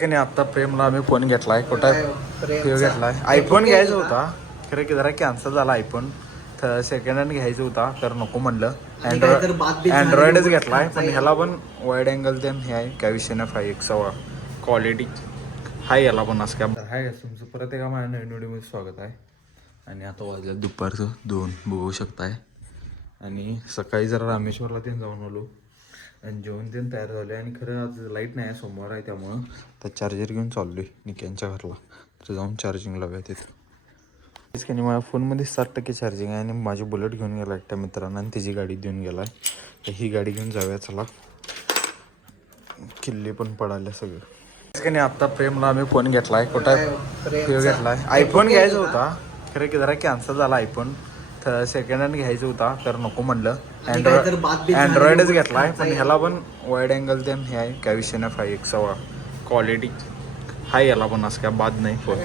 की नाही आता प्रेमला आम्ही फोन घेतलाय. कुठं घेतलाय? आयफोन घ्यायचा होता खरं की जरा कॅन्सल झाला. आयफोन तर सेकंड हँड घ्यायचं होता तर नको म्हणलं. अँड्रॉइडच घेतलाय पण ह्याला पण वाईड अँगल ते हे आहे काय विषय नाही. 5x क्वालिटी हाय याला पण असं काय हाय. तुमचं परत एका माझ्या नवीन व्हिडिओमध्ये स्वागत आहे. आणि आता वाजलं दुपारचं 2 बघू शकताय. आणि सकाळी जरा रामेश्वरला ते जाऊन आलो आणि जेवण ते तयार झाले. आणि खरं आज लाईट नाही आहे, सोमवार आहे, त्यामुळं तर चार्जर घेऊन चाललो आहे निक्यांच्या घरला. तर जाऊन चार्जिंग लावूया तिथं. तेच की नाही माझ्या फोनमध्ये 60% चार्जिंग आहे. आणि माझी बुलेट घेऊन गेला एकट्या मित्रांना आणि तिची गाडी देऊन गेला आहे. तर ही गाडी घेऊन जाऊया चला. किल्ले पण पडाले सगळं. तेच की नाही आता प्रेमला आम्ही फोन घेतलाय. कुठं घेतलाय? आयफोन घ्यायचा होता खरं की जरा कॅन्सल झाला. आयफोन तर सेकंड हँड घ्यायचं होता तर नको म्हणलं. अँड्रॉइडच घेतलाय पण ह्याला पण वाईड अँगल ते हे आहे काय विषय नाही. 5x क्वालिटी हाय याला पण असं काय बाद नाही. फोन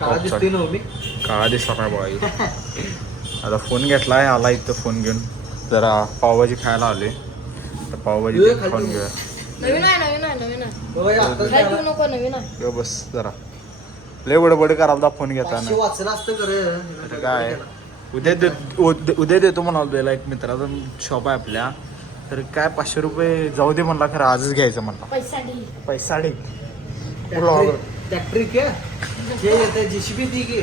काळा दिसला काय बघा. आता फोन घेतलाय आला इथं फोन घेऊन. जरा पावभाजी खायला आले तर पावभाजी खाऊन घेऊया. बस जरा लय बडबड करायला फोन घेताना काय उद्या देतो म्हणाल त्याला. एक मित्राचा शॉप आहे आपल्या तर काय 500 रुपये जाऊ दे म्हणला. खरं आजच घ्यायचं म्हणला. पैसा ट्रॅक्टर क्या जे येते जीसीबी दी की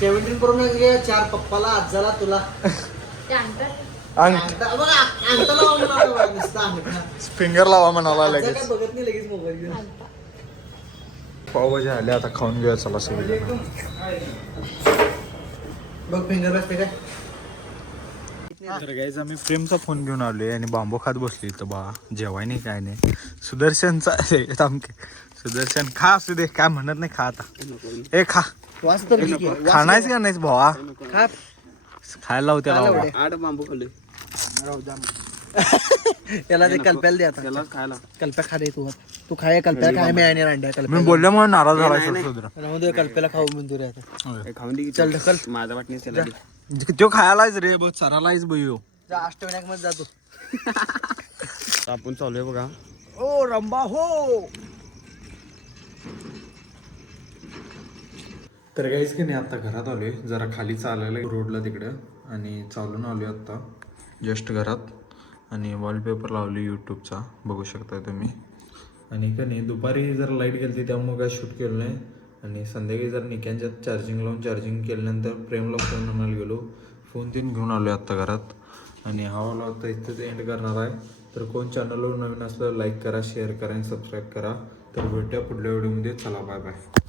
17 Pro Max घे. 4 पप्पाला आजाला तुला फिंगर लावा म्हणाला लगेच. बघत नाही लगेच मोबाईल घेऊन. पावभाजी आले आता खाऊन घेऊया चला सगळे. बघ फिंगर बसते काय. तर गाईज आम्ही प्रेमचा फोन घेऊन आलोय आणि बांबू खात बसली तर बा जेवाय नाही काय नाही. सुदर्शनचा सुदर्शन खा असू दे काय म्हणत नाही. खा आता ए खा खाणायच का नाहीच भावा. खायला लावू त्याला. 8 बांबू खाल्ले त्याला ते कल्प्याला दे आता. त्याला खायला कल्प्या खा रे तू खाय कल्प्याला काय मी आणि रांड्या कल्प्या मी बोलल्यामुळे नाराज झाला. कल्प्याला खाऊ म्हणतो रे आता. खाऊन दे चल ढकल माझा वाटणी त्याला तो खायलाच रे बघ सरालाच बघ. अष्टविनायक मध्ये जातो आपण चालूय बघा. ओ रंबा हो. तर काहीच की नाही आता घरात आलोय. जरा खाली चालायला रोडला तिकडं आणि चालून आलोय आता जस्ट घरात. आणि वॉलपेपर लावले यूट्यूबचा बघू शकता तुम्ही. आणि का नाही दुपारी जरा लाईट गेली त्यामुळे काय शूट केलं नाही. आणि संध्याकाळी जर निक्यांच्यात चार्जिंग लावून चार्जिंग केल्यानंतर प्रेमला फोन आणायला गेलो. फोन तीन घेऊन आलो आहे आत्ता घरात. आणि हा वाला आता इथंच एंड करणार आहे. तर कोण चॅनलवर नवीन असलं लाईक करा, शेअर करा आणि सबस्क्राईब करा. तर भेटूया पुढल्या व्हिडिओमध्ये. चला बाय बाय.